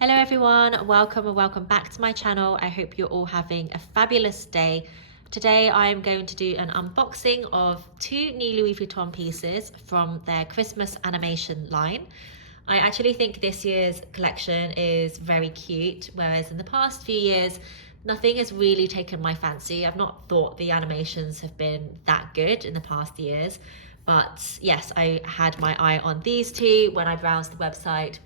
Hello everyone, welcome and welcome back to my channel. I hope you're all having a fabulous day. Today I am going to do an unboxing of two new Louis Vuitton pieces from their Christmas animation line. I actually think this year's collection is very cute, whereas in the past few years nothing has really taken my fancy. I've not thought the animations have been that good in the past years, but yes, I had my eye on these two when I browsed the website.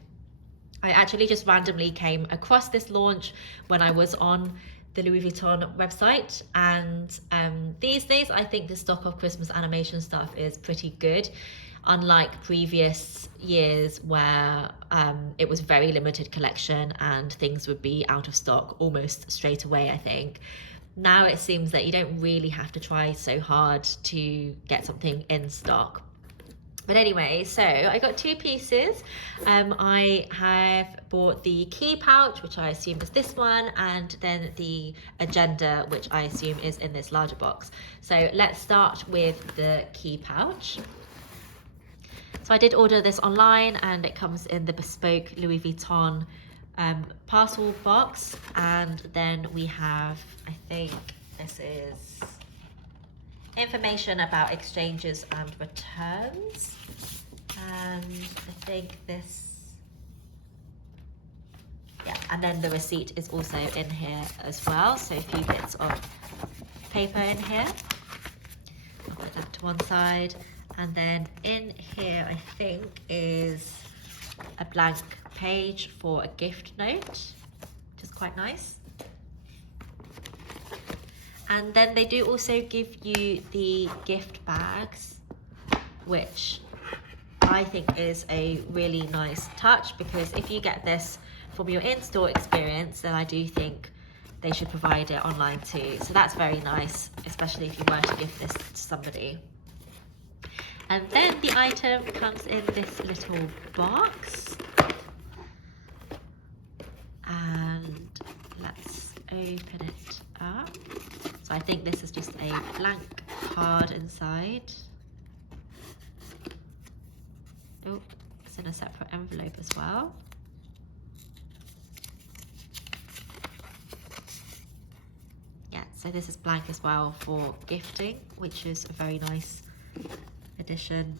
I actually just randomly came across this launch when I was on the Louis Vuitton website, and these days I think the stock of Christmas animation stuff is pretty good, unlike previous years where it was very limited collection and things would be out of stock almost straight away. I think now it seems that you don't really have to try so hard to get something in stock. But anyway, so I got two pieces. I have bought the key pouch, which I assume is this one, and then the agenda, which I assume is in this larger box. So let's start with the key pouch. So I did order this online and it comes in the bespoke Louis Vuitton parcel box. And then we have, I think this is information about exchanges and returns, and I think this, yeah, and then the receipt is also in here as well, so a few bits of paper in here. I'll put that to one side, and then in here I think is a blank page for a gift note, which is quite nice. And then they do also give you the gift bags, which I think is a really nice touch, because if you get this from your in-store experience, then I do think they should provide it online too. So that's very nice, especially if you were to give this to somebody. And then the item comes in this little box. And let's open it up. So I think this is just a blank card inside. Oh, it's in a separate envelope as well. Yeah, so this is blank as well for gifting, which is a very nice addition.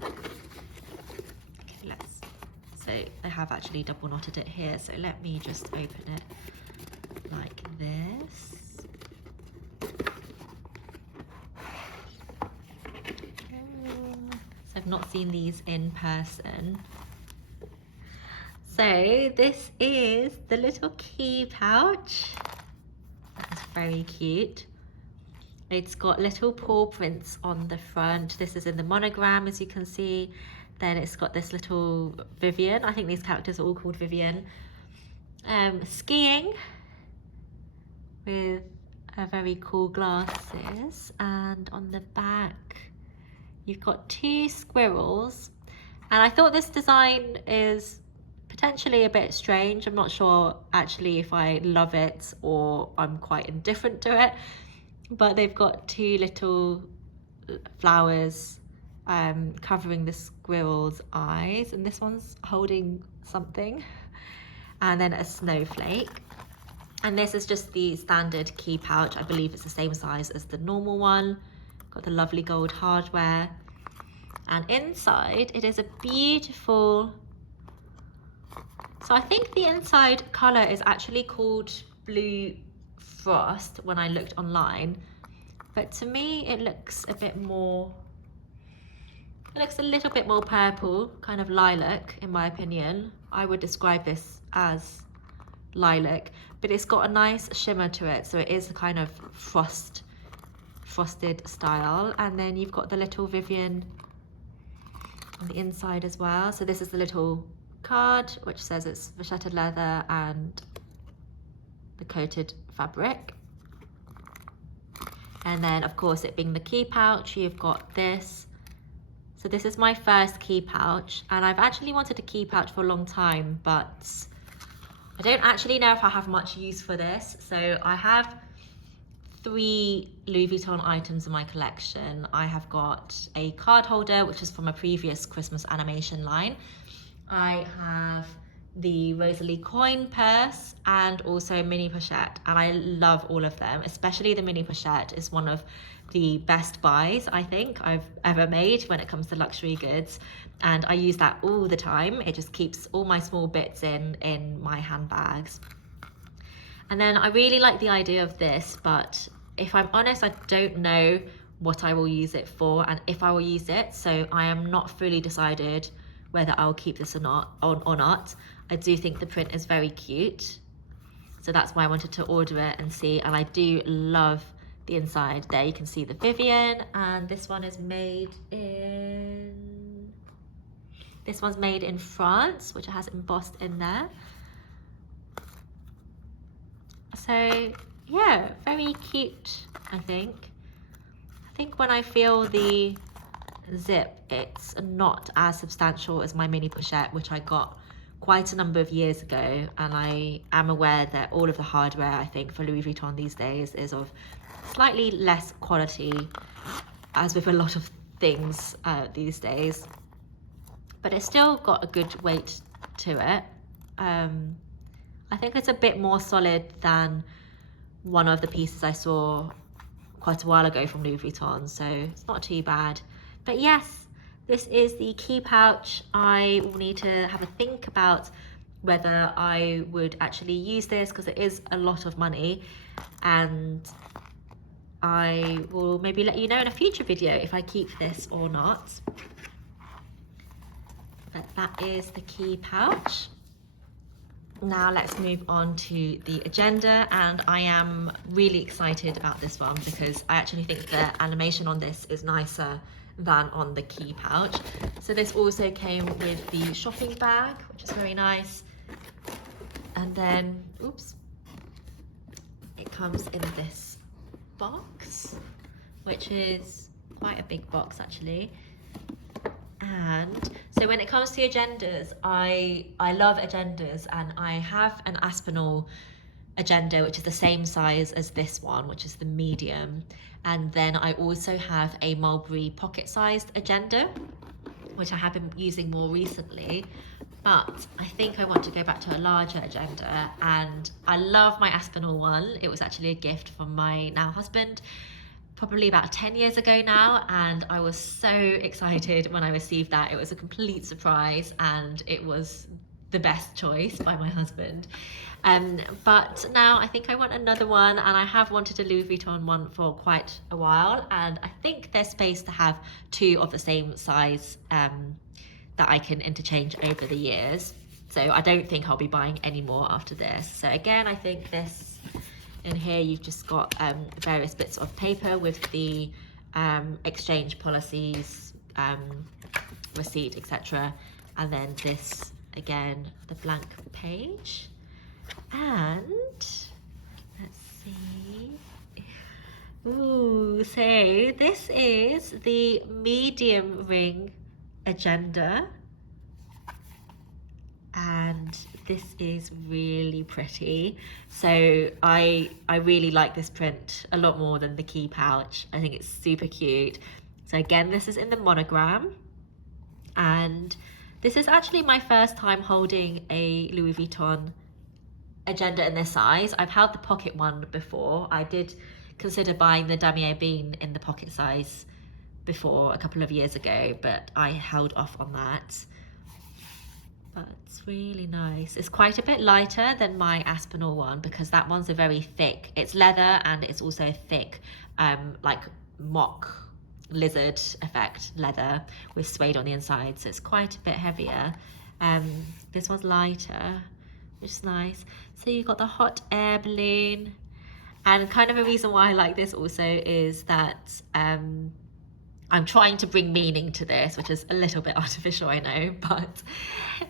Okay, so I have actually double knotted it here, so let me just open it like this. So I've not seen these in person. So this is the little key pouch. That's very cute. It's got little paw prints on the front. This is in the monogram, as you can see. Then it's got this little Vivian. I think these characters are all called Vivian. Skiing with a very cool glasses, and on the back you've got two squirrels, and I thought this design is potentially a bit strange. I'm not sure actually if I love it or I'm quite indifferent to it, but they've got two little flowers covering the squirrel's eyes, and this one's holding something, and then a snowflake. And this is just the standard key pouch. I believe it's the same size as the normal one. Got the lovely gold hardware. And inside it is a beautiful, so I think the inside colour is actually called Blue Frost when I looked online. But to me it looks a bit more, it looks a little bit more purple, kind of lilac in my opinion. I would describe this as lilac, but it's got a nice shimmer to it, so it is a kind of frosted style. And then you've got the little Vivian on the inside as well. So this is the little card which says it's vachetta leather and the coated fabric. And then of course, it being the key pouch, you've got this. So this is my first key pouch, and I've actually wanted a key pouch for a long time, but I don't actually know if I have much use for this. So I have 3 Louis Vuitton items in my collection. I have got a card holder, which is from a previous Christmas animation line. I have the Rosalie coin purse and also mini pochette, and I love all of them, especially the mini pochette is one of the best buys I think I've ever made when it comes to luxury goods, and I use that all the time. It just keeps all my small bits in my handbags. And then I really like the idea of this, but if I'm honest, I don't know what I will use it for and if I will use it, so I am not fully decided whether I'll keep this or not. I do think the print is very cute, so that's why I wanted to order it and see, and I do love the inside. There you can see the Vivienne, and this one is made in, this one's made in France, which it has embossed in there. So yeah, very cute, I think. I think when I feel the zip, it's not as substantial as my mini pochette, which I got quite a number of years ago, and I am aware that all of the hardware, I think, for Louis Vuitton these days is of slightly less quality, as with a lot of things these days, but it's still got a good weight to it. I think it's a bit more solid than one of the pieces I saw quite a while ago from Louis Vuitton, so it's not too bad. But yes, this is the key pouch. I will need to have a think about whether I would actually use this, because it is a lot of money, and I will maybe let you know in a future video if I keep this or not. But that is the key pouch. Now let's move on to the agenda, and I am really excited about this one because I actually think the animation on this is nicer than on the key pouch. So this also came with the shopping bag, which is very nice, and then oops, it comes in this box, which is quite a big box actually. And so when it comes to agendas, I love agendas, and I have an Aspinall agenda which is the same size as this one, which is the medium, and then I also have a Mulberry pocket-sized agenda which I have been using more recently, but I think I want to go back to a larger agenda. And I love my Aspinall one. It was actually a gift from my now husband probably about 10 years ago now, and I was so excited when I received that. It was a complete surprise, and it was the best choice by my husband. But now I think I want another one, and I have wanted a Louis Vuitton one for quite a while, and I think there's space to have two of the same size that I can interchange over the years. So I don't think I'll be buying any more after this. So again, I think this, in here you've just got various bits of paper with the exchange policies, receipt, etc. And then this, again, the blank page. And let's see. Ooh, so this is the medium ring agenda. And this is really pretty. So I really like this print a lot more than the key pouch. I think it's super cute. So again, this is in the monogram, and this is actually my first time holding a Louis Vuitton agenda in this size. I've held the pocket one before. I did consider buying the Damier Bean in the pocket size before a couple of years ago, but I held off on that. But it's really nice. It's quite a bit lighter than my Aspinall one because that one's a very thick, it's leather and it's also thick, like mock lizard effect leather with suede on the inside, so it's quite a bit heavier. This one's lighter, which is nice. So you've got the hot air balloon, and kind of a reason why I like this also is that I'm trying to bring meaning to this, which is a little bit artificial, I know, but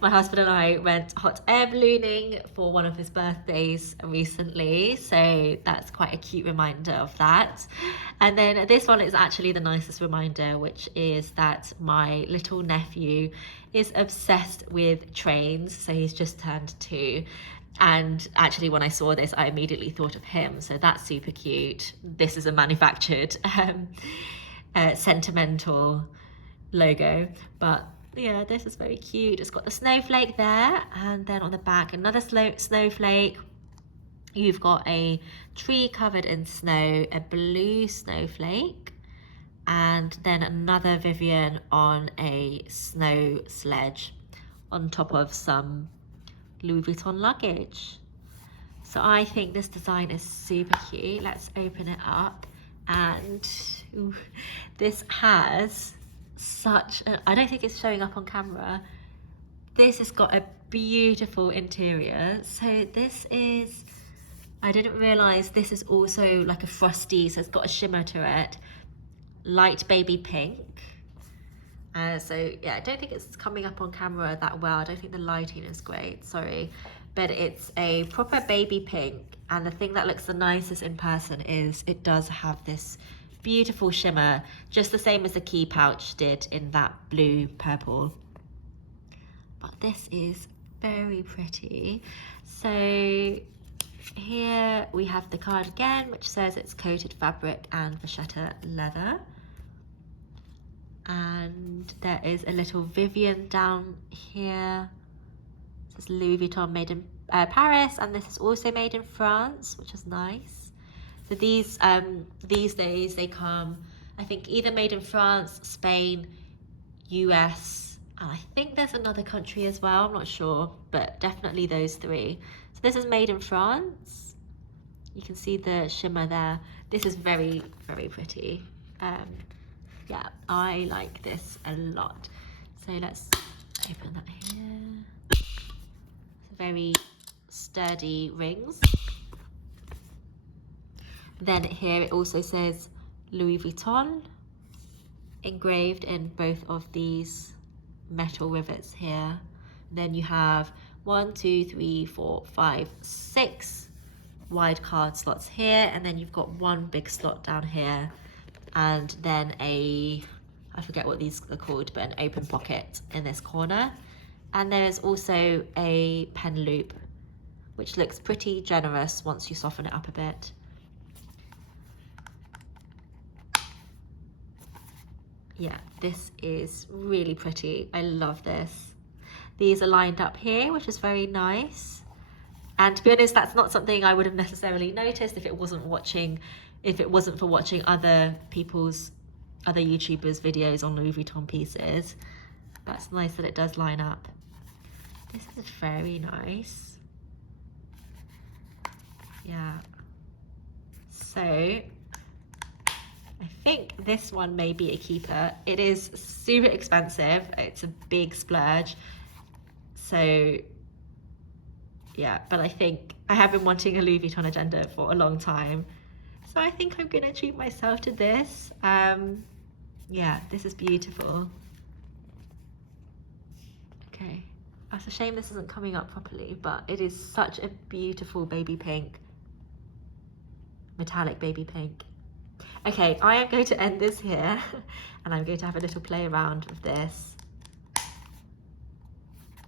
my husband and I went hot air ballooning for one of his birthdays recently, so that's quite a cute reminder of that. And then this one is actually the nicest reminder, which is that my little nephew is obsessed with trains, so he's just turned 2. And actually when I saw this, I immediately thought of him, so that's super cute. This is a manufactured sentimental logo, but Yeah, this is very cute. It's got the snowflake there, and then on the back another snowflake. You've got a tree covered in snow, a blue snowflake, and then another Vivian on a snow sledge on top of some Louis Vuitton luggage. So I think this design is super cute. Let's open it up, and ooh, this has such a, I don't think it's showing up on camera. This has got a beautiful interior. So this is, I didn't realize this is also like a frosty, so it's got a shimmer to it. Light baby pink. So yeah, I don't think it's coming up on camera that well. I don't think the lighting is great, sorry. But it's a proper baby pink, and the thing that looks the nicest in person is it does have this beautiful shimmer, just the same as the key pouch did in that blue purple. But this is very pretty. So here we have the card again, which says it's coated fabric and vachetta leather. And there is a little Vivian down here. It says Louis Vuitton made in Paris, and this is also made in France, which is nice. So these days they come, I think, either made in France, Spain, US, and I think there's another country as well, I'm not sure, but definitely those three. So this is made in France. You can see the shimmer there. This is very, very pretty. Yeah, I like this a lot. So let's open that here. It's very sturdy rings. Then here it also says Louis Vuitton engraved in both of these metal rivets here. Then you have 1, 2, 3, 4, 5, 6 wide card slots here, and then you've got one big slot down here, and then I forget what these are called, but an open pocket in this corner. And there's also a pen loop, which looks pretty generous once you soften it up a bit. Yeah, this is really pretty. I love this. These are lined up here, which is very nice. And to be honest, that's not something I would have necessarily noticed if it wasn't for watching other YouTubers' videos on Louis Vuitton pieces. That's nice that it does line up. This is very nice. Yeah. So I think this one may be a keeper. It is super expensive. It's a big splurge. So yeah, but I think I have been wanting a Louis Vuitton agenda for a long time. So I think I'm gonna treat myself to this. Yeah, this is beautiful. Okay, it's a shame this isn't coming up properly, but it is such a beautiful baby pink. Metallic baby pink. Okay, I am going to end this here and I'm going to have a little play around with this.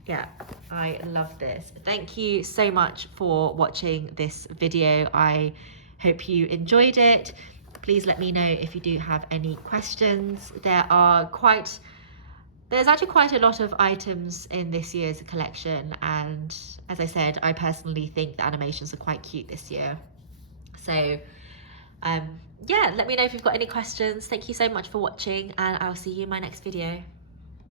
Yeah, I love this. Thank you so much for watching this video. I hope you enjoyed it. Please let me know if you do have any questions. There's actually quite a lot of items in this year's collection, and as I said, I personally think the animations are quite cute this year. So yeah, let me know if you've got any questions. Thank you so much for watching, and I'll see you in my next video.